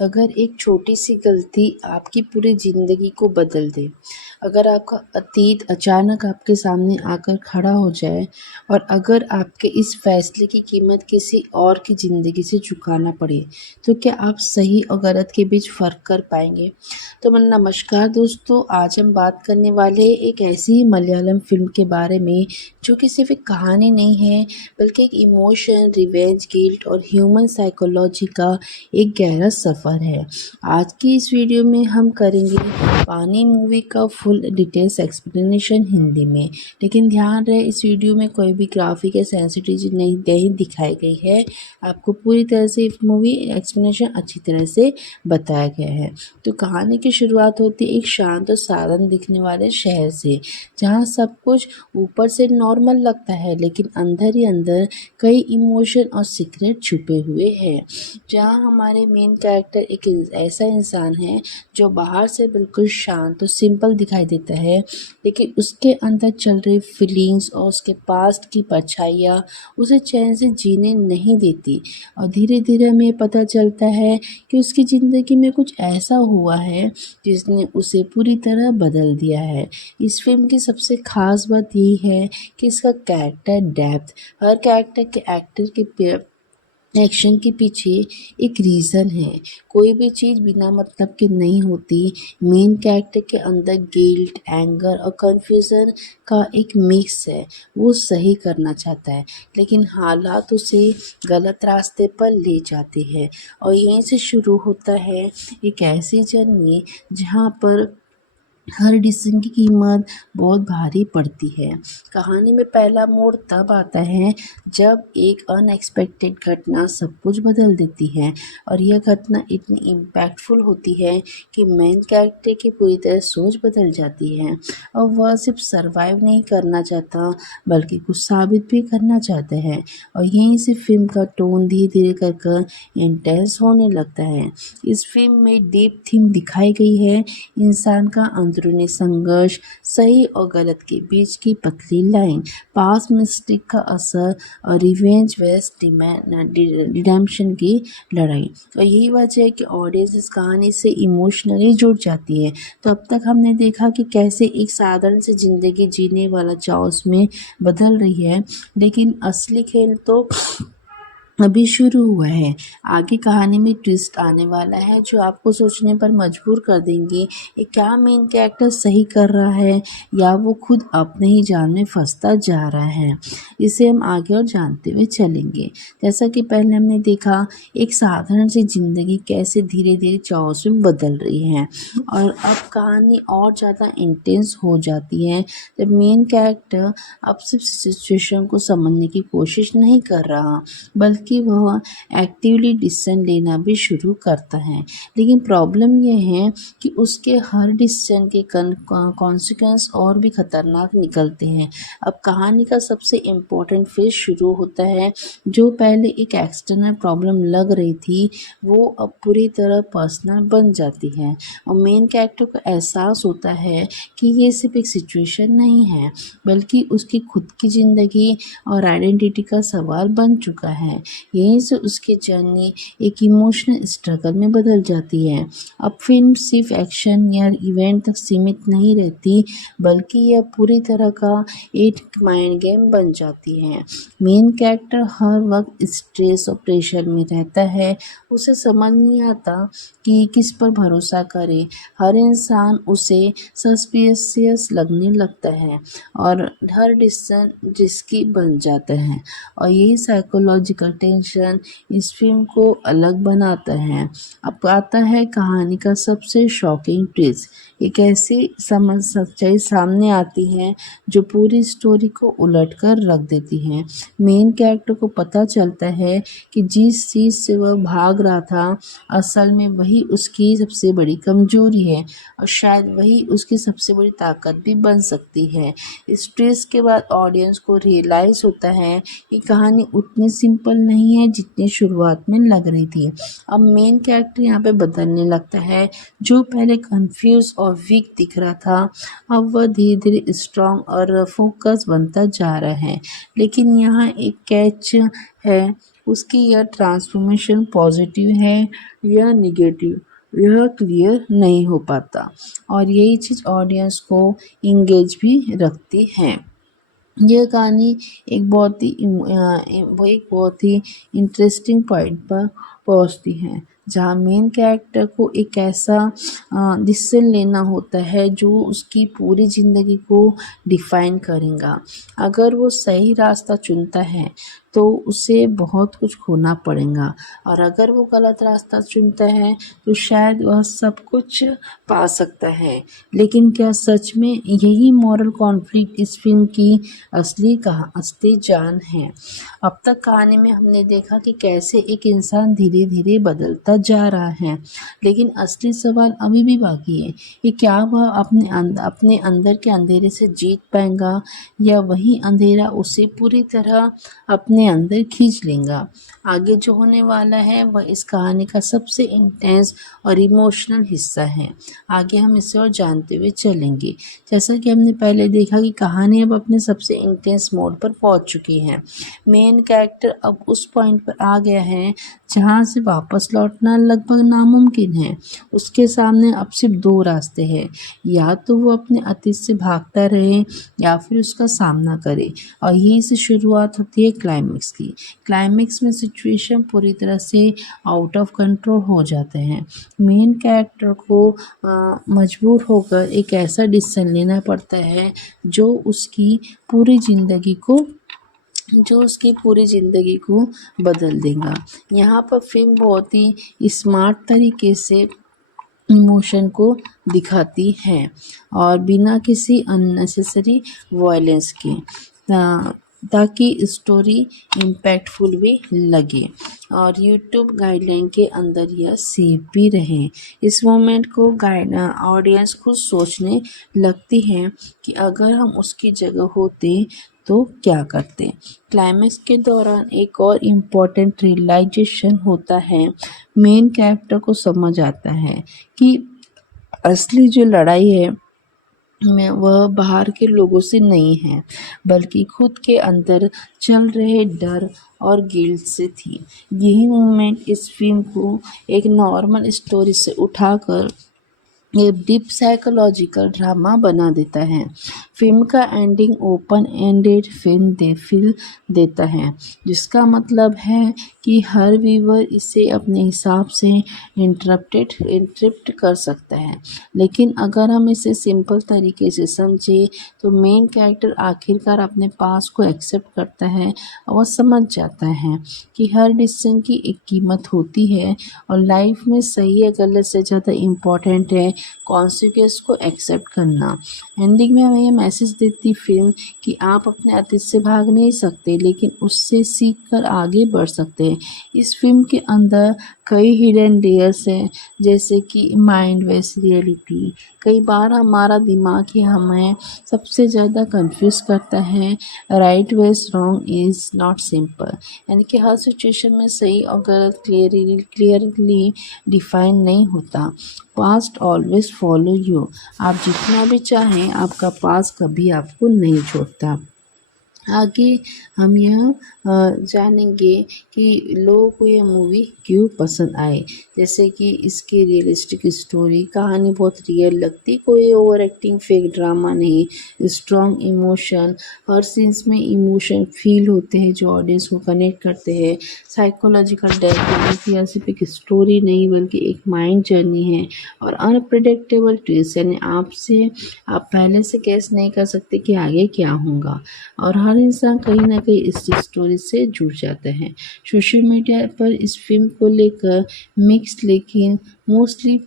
अगर एक छोटी सी गलती आपकी पूरी ज़िंदगी को बदल दे, अगर आपका अतीत अचानक आपके सामने आकर खड़ा हो जाए और अगर आपके इस फैसले की कीमत किसी और की ज़िंदगी से चुकाना पड़े, तो क्या आप सही और गलत के बीच फ़र्क कर पाएंगे? तो नमस्कार दोस्तों, आज हम बात करने वाले हैं एक ऐसी मलयालम फ़िल्म के बारे में जो कि सिर्फ़ एक कहानी नहीं है, बल्कि एक इमोशन, रिवेंज, गिल्ट और ह्यूमन साइकोलॉजी का एक गहरा सफ़र है। आज की इस वीडियो में हम करेंगे पानी मूवी का फुल डिटेल्स एक्सप्लेनेशन हिंदी में, लेकिन ध्यान रहे इस वीडियो में कोई भी ग्राफिक या सेंसिटिविटी नहीं दिखाई गई है। आपको पूरी तरह से मूवी एक्सप्लेनेशन अच्छी तरह से बताया गया है। तो कहानी की शुरुआत होती है एक शांत और साधारण दिखने वाले शहर से, जहाँ सब कुछ ऊपर से नॉर्मल लगता है, लेकिन अंदर ही अंदर कई इमोशन और सीक्रेट छुपे हुए हैं। जहाँ हमारे मेन कैरेक्टर एक ऐसा इंसान है जो बाहर से बिल्कुल शांत और सिंपल दिखाई देता है, लेकिन उसके अंदर चल रही फीलिंग्स और उसके पास्ट की परछाइयाँ उसे चैन से जीने नहीं देती। और धीरे धीरे हमें पता चलता है कि उसकी ज़िंदगी में कुछ ऐसा हुआ है जिसने उसे पूरी तरह बदल दिया है। इस फिल्म की सबसे ख़ास बात यही है कि इसका कैरेक्टर डेप्थ, हर कैरेक्टर के एक्टर के एक्शन के पीछे एक रीज़न है। कोई भी चीज़ बिना मतलब के नहीं होती। मेन कैरेक्टर के अंदर गिल्ट, एंगर और कन्फ्यूज़न का एक मिक्स है। वो सही करना चाहता है, लेकिन हालात उसे गलत रास्ते पर ले जाते हैं। और यहीं से शुरू होता है एक ऐसी जर्नी जहाँ पर हर डिसीजन की कीमत बहुत भारी पड़ती है। कहानी में पहला मोड़ तब आता है जब एक अनएक्सपेक्टेड घटना सब कुछ बदल देती है, और यह घटना इतनी इम्पैक्टफुल होती है कि मेन कैरेक्टर की पूरी तरह सोच बदल जाती है और वह सिर्फ सरवाइव नहीं करना चाहता, बल्कि कुछ साबित भी करना चाहता है। और यहीं से फिल्म का टोन धीरे धीरे कर इंटेंस होने लगता है। इस फिल्म में डीप थीम दिखाई गई है, इंसान का अंदरूनी संघर्ष, सही और गलत के बीच की पतली लाइन, पास्ट मिस्टेक का असर और रिवेंज वेस्ट रिडेम्पशन की लड़ाई। और यही वजह है कि ऑडियंस इस कहानी से इमोशनली जुड़ जाती है। तो अब तक हमने देखा कि कैसे एक साधारण सी जिंदगी जीने वाला चाव उसमें बदल रही है, लेकिन असली खेल तो अभी शुरू हुआ है। आगे कहानी में ट्विस्ट आने वाला है जो आपको सोचने पर मजबूर कर देंगे। ये क्या मेन कैरेक्टर सही कर रहा है या वो खुद अपने ही जाल में फंसता जा रहा है, इसे हम आगे और जानते हुए चलेंगे। जैसा कि पहले हमने देखा एक साधारण सी जिंदगी कैसे धीरे धीरे चाव में बदल रही है, और अब कहानी और ज़्यादा इंटेंस हो जाती है जब मेन कैरेक्टर अब सिर्फ सिचुएशन को समझने की कोशिश नहीं कर रहा, बल्कि वह एक्टिवली डिसीजन लेना भी शुरू करता है। लेकिन प्रॉब्लम यह है कि उसके हर डिसीजन के कॉन्सिक्वेंस और भी खतरनाक निकलते हैं। अब कहानी का सबसे इम्पोर्टेंट फेज शुरू होता है। जो पहले एक एक्सटर्नल प्रॉब्लम लग रही थी, वो अब पूरी तरह पर्सनल बन जाती है, और मेन कैरेक्टर को एहसास होता है कि ये सिर्फ एक सिचुएशन नहीं है, बल्कि उसकी खुद की ज़िंदगी और आइडेंटिटी का सवाल बन चुका है। यहीं से उसकी जर्नी एक इमोशनल स्ट्रगल में बदल जाती है। अब फिल्म सिर्फ एक्शन या इवेंट तक सीमित नहीं रहती, बल्कि यह पूरी तरह का एक माइंड गेम बन जाती है। मेन कैरेक्टर हर वक्त स्ट्रेस और प्रेशर में रहता है। उसे समझ नहीं आता कि किस पर भरोसा करे। हर इंसान उसे सस्पिशियस लगने लगता है और हर डिसीजन रिस्की बन जाता है, और यही साइकोलॉजिकल टेंशन इस फिल्म को अलग बनाता है। अब आता है कहानी का सबसे शॉकिंग ट्विस्ट। एक ऐसी समझ सच्चाई सामने आती है जो पूरी स्टोरी को उलट कर रख देती है। मेन कैरेक्टर को पता चलता है कि जिस चीज़ से वह भाग रहा था, असल में वही उसकी सबसे बड़ी कमजोरी है, और शायद वही उसकी सबसे बड़ी ताकत भी बन सकती है। इस ट्विस्ट के बाद ऑडियंस को रियलाइज होता है कि कहानी उतनी सिंपल नहीं है जितनी शुरुआत में लग रही थी। अब मेन कैरेक्टर यहाँ पे बदलने लगता है। जो पहले कंफ्यूज और वीक दिख रहा था, अब वह धीरे धीरे स्ट्रांग और फोकस बनता जा रहा है। लेकिन यहाँ एक कैच है, उसकी यह ट्रांसफॉर्मेशन पॉजिटिव है या निगेटिव, यह क्लियर नहीं हो पाता, और यही चीज़ ऑडियंस को इंगेज भी रखती है। यह कहानी एक बहुत ही इंटरेस्टिंग पॉइंट पर पहुंचती है, जहाँ मेन कैरेक्टर को एक ऐसा डिसीजन लेना होता है जो उसकी पूरी ज़िंदगी को डिफाइन करेगा। अगर वो सही रास्ता चुनता है तो उसे बहुत कुछ खोना पड़ेगा, और अगर वो गलत रास्ता चुनता है तो शायद वह सब कुछ पा सकता है। लेकिन क्या सच में यही मॉरल कॉन्फ्लिक्ट इस फिल्म की असली जान है? अब तक कहानी में हमने देखा कि कैसे एक इंसान धीरे धीरे बदलता जा रहा है, लेकिन असली सवाल अभी भी बाकी है कि क्या वह अपने अंदर के अंधेरे से जीत पाएगा, या वही अंधेरा उसे पूरी तरह अपने अंदर खींच लेगा। आगे जो होने वाला है वह इस कहानी का सबसे इंटेंस और इमोशनल हिस्सा है। आगे हम इसे और जानते हुए चलेंगे। जैसा कि हमने पहले देखा कि कहानी अब अपने सबसे इंटेंस मोड पर पहुंच चुकी है। मेन कैरेक्टर अब उस पॉइंट पर आ गया है जहां से वापस लौटना लगभग नामुमकिन है। उसके सामने अब सिर्फ दो रास्ते हैं, या तो वो अपने अतीत से भागता रहे या फिर उसका सामना करे, और यहीं से शुरुआत होती है क्लाइमेक्स की। क्लाइमेक्स में सिचुएशन पूरी तरह से आउट ऑफ कंट्रोल हो जाते हैं। मेन कैरेक्टर को मजबूर होकर एक ऐसा डिसीजन लेना पड़ता है जो उसकी पूरी ज़िंदगी को बदल देगा। यहाँ पर फिल्म बहुत ही स्मार्ट तरीके से इमोशन को दिखाती है, और बिना किसी अननेसेसरी वॉयलेंस के, ताकि स्टोरी इम्पैक्टफुल भी लगे और यूट्यूब गाइडलाइन के अंदर यह सेफ भी रहे। इस मोमेंट को ऑडियंस खुद सोचने लगती है कि अगर हम उसकी जगह होते तो क्या करते। क्लाइमेक्स के दौरान एक और इम्पोर्टेंट रियलाइजेशन होता है। मेन कैरेक्टर को समझ आता है कि असली जो लड़ाई है में वह बाहर के लोगों से नहीं है, बल्कि खुद के अंदर चल रहे डर और गिल्ट से थी। यही मोमेंट इस फिल्म को एक नॉर्मल स्टोरी से उठाकर एक डीप साइकोलॉजिकल ड्रामा बना देता है। फिल्म का एंडिंग ओपन एंडेड फील देता है, जिसका मतलब है कि हर व्यूवर इसे अपने हिसाब से इंटरप्ट कर सकता है। लेकिन अगर हम इसे सिंपल तरीके से समझे तो मेन कैरेक्टर आखिरकार अपने पास को एक्सेप्ट करता है, और वह समझ जाता है कि हर डिसीजन की एक कीमत होती है, और लाइफ में सही या गलत से ज़्यादा इम्पोर्टेंट है कॉन्सिक्वेंस को एक्सेप्ट करना। एंडिंग में हमें ये मैसेज देती फिल्म कि आप अपने अतीत से भाग नहीं सकते, लेकिन उससे सीख कर आगे बढ़ सकते हैं। इस फिल्म के अंदर कई हिडन लेयर्स हैं, जैसे कि माइंड वेस रियलिटी। कई बार हमारा दिमाग ही हमें सबसे ज़्यादा कंफ्यूज करता है। राइट वेस रॉन्ग इज़ नॉट सिंपल, यानी कि हर सिचुएशन में सही और गलत क्लियरली डिफाइन नहीं होता। Past always follow you. आप जितना भी चाहें आपका पास्ट कभी आपको नहीं छोड़ता। आगे हम यह जानेंगे कि लोगों को यह मूवी क्यों पसंद आई। जैसे कि इसकी रियलिस्टिक स्टोरी, कहानी बहुत रियल लगती, कोई ओवर एक्टिंग फेक ड्रामा नहीं, स्ट्रॉन्ग इमोशन, हर सीन्स में इमोशन फील होते हैं जो ऑडियंस को कनेक्ट करते हैं। साइकोलॉजिकल डेप्थ, यह सिर्फ एक स्टोरी नहीं बल्कि एक माइंड जर्नी है। और अनप्रेडिक्टेबल ट्विस्ट, यानी आप पहले से गेस नहीं कर सकते कि आगे क्या होगा, और हर इंसान कहीं ना कहीं इस स्टोरी से जुड़ जाता है। सोशल मीडिया पर इस फिल्म को लेकर मिक्स लेकिन मोस्टली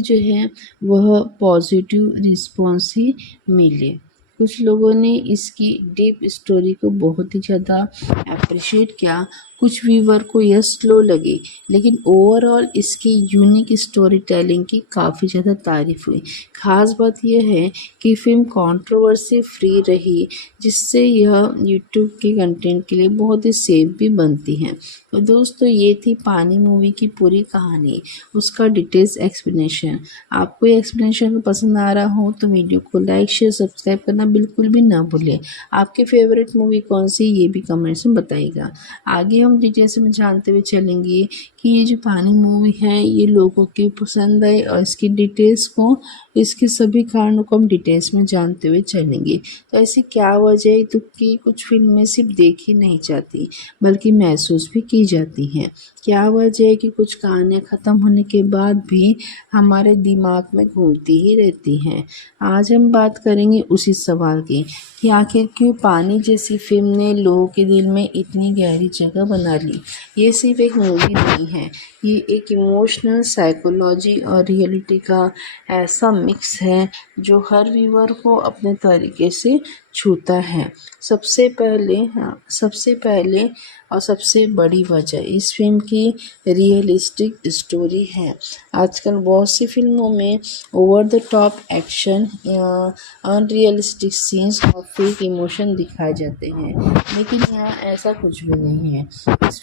जो है वह पॉजिटिव रिस्पॉन्स ही मिले। कुछ लोगों ने इसकी डीप स्टोरी को बहुत ही ज़्यादा अप्रिशिएट किया, कुछ व्यूवर को यह स्लो लगे, लेकिन ओवरऑल इसकी यूनिक स्टोरी टेलिंग की काफ़ी ज़्यादा तारीफ हुई। खास बात यह है कि फ़िल्म कंट्रोवर्सी फ्री रही, जिससे यह यूट्यूब के कंटेंट के लिए बहुत ही सेफ भी बनती है। तो दोस्तों, ये थी पानी मूवी की पूरी कहानी, उसका डिटेल्स एक्सप्लेनेशन। आपको ये एक्सप्लेनेशन पसंद आ रहा हो तो वीडियो को लाइक शेयर सब्सक्राइब करना बिल्कुल भी ना भूलें। आपकी फेवरेट मूवी कौन सी, ये भी कमेंट्स में बताइएगा। आगे हम डिटेल्स में जानते हुए चलेंगे कि ये जो पानी मूवी है ये लोगों की पसंद है, और इसकी डिटेल्स को, इसके सभी कारणों को हम डिटेल्स में जानते हुए चलेंगे। तो ऐसी क्या वजह है तो कि कुछ फिल्में सिर्फ देखी नहीं जाती बल्कि महसूस भी की जाती हैं। क्या वजह है कि कुछ कहानियाँ ख़त्म होने के बाद भी हमारे दिमाग में घूमती ही रहती हैं। आज हम बात करेंगे उसी सवाल की कि आखिर क्यों पानी जैसी फिल्म ने लोगों के दिल में इतनी गहरी जगह बना ली। ये सिर्फ एक मूवी नहीं है, ये एक इमोशनल, साइकोलॉजी और रियलिटी का ऐसा मिक्स है जो हर व्यूअर को अपने तरीके से छूता है। सबसे पहले और सबसे बड़ी वजह इस फिल्म की रियलिस्टिक स्टोरी है। आजकल बहुत सी फिल्मों में ओवर द टॉप एक्शन या अनरियलिस्टिक सीन्स और फेक इमोशन दिखाए जाते हैं, लेकिन यहाँ ऐसा कुछ भी नहीं है। इस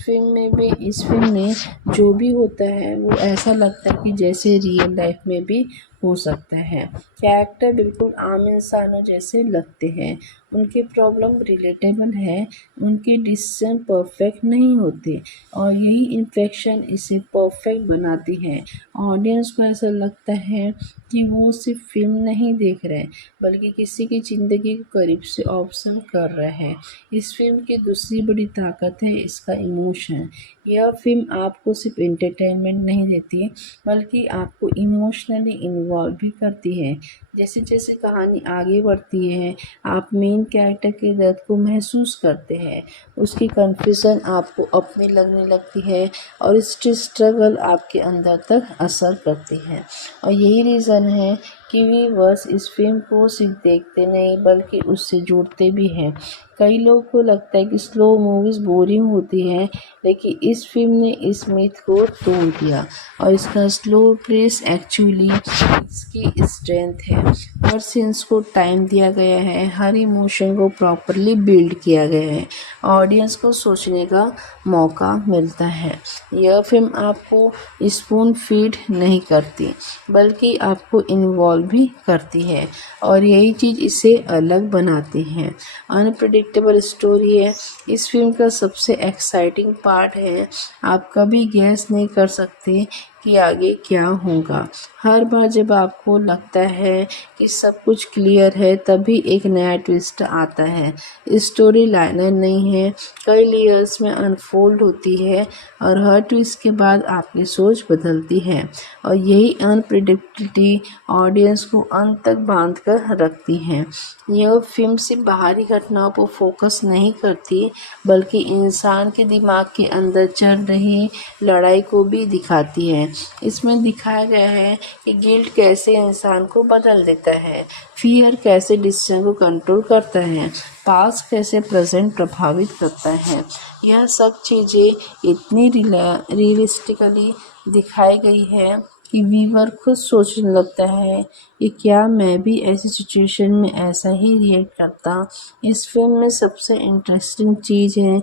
फिल्म में जो भी होता है वो ऐसा लगता है कि जैसे रियल लाइफ में भी हो सकता है। कैरेक्टर बिल्कुल आम इंसानों जैसे लगते हैं, उनके प्रॉब्लम रिलेटेबल है, उनके डिसीजन परफेक्ट नहीं होते, और यही इन्फेक्शन इसे परफेक्ट बनाती है। ऑडियंस को ऐसा लगता है कि वो सिर्फ फिल्म नहीं देख रहे बल्कि किसी की ज़िंदगी को करीब से ऑब्जर्व कर रहे हैं। इस फिल्म की दूसरी बड़ी ताकत है इसका इमोशन। यह फिल्म आपको सिर्फ एंटरटेनमेंट नहीं देती बल्कि आपको इमोशनली इन्वॉल्व भी करती है। जैसे जैसे कहानी आगे बढ़ती है आप मेन कैरेक्टर के दर्द को महसूस करते हैं, उसकी कन्फ्यूज़न आपको अपनी लगने लगती है और इसकी स्ट्रगल आपके अंदर तक असर करती है। और यही रीज़न है कि व्यूअर्स इस फिल्म को सिर्फ देखते नहीं बल्कि उससे जुड़ते भी हैं। कई लोगों को लगता है कि स्लो मूवीज़ बोरिंग होती हैं, लेकिन इस फिल्म ने इस मिथ को तोड़ दिया, और इसका स्लो पेस एक्चुअली इसकी स्ट्रेंथ है। हर सीन्स को टाइम दिया गया है, हर इमोशन को प्रॉपरली बिल्ड किया गया है, ऑडियंस को सोचने का मौका मिलता है। यह फिल्म आपको स्पून फीड नहीं करती बल्कि आपको इन्वॉल्व भी करती है, और यही चीज़ इसे अलग बनाती है। अनप्रेडिक्टेबल स्टोरी है इस फिल्म का सबसे एक्साइटिंग पार्ट है। आप कभी गैस नहीं कर सकते कि आगे क्या होगा। हर बार जब आपको लगता है कि सब कुछ क्लियर है तभी एक नया ट्विस्ट आता है। स्टोरी लाइनर नहीं है, कई लेयर्स में अनफोल्ड होती है, और हर ट्विस्ट के बाद आपकी सोच बदलती है, और यही अनप्रेडिक्टेबिलिटी ऑडियंस को अंत तक बांध कर रखती है। यह फिल्म सिर्फ बाहरी घटनाओं पर फोकस नहीं करती बल्कि इंसान के दिमाग के अंदर चल रही लड़ाई को भी दिखाती है। इसमें दिखाया गया है कि गिल्ट कैसे इंसान को बदल देता है, फियर कैसे डिसीजन को कंट्रोल करता है, पास्ट कैसे प्रेजेंट प्रभावित करता है। यह सब चीज़ें इतनी रियलिस्टिकली दिखाई गई है कि व्यूअर खुद सोचने लगता है कि क्या मैं भी ऐसी सिचुएशन में ऐसा ही रिएक्ट करता। इस फिल्म में सबसे इंटरेस्टिंग चीज़ है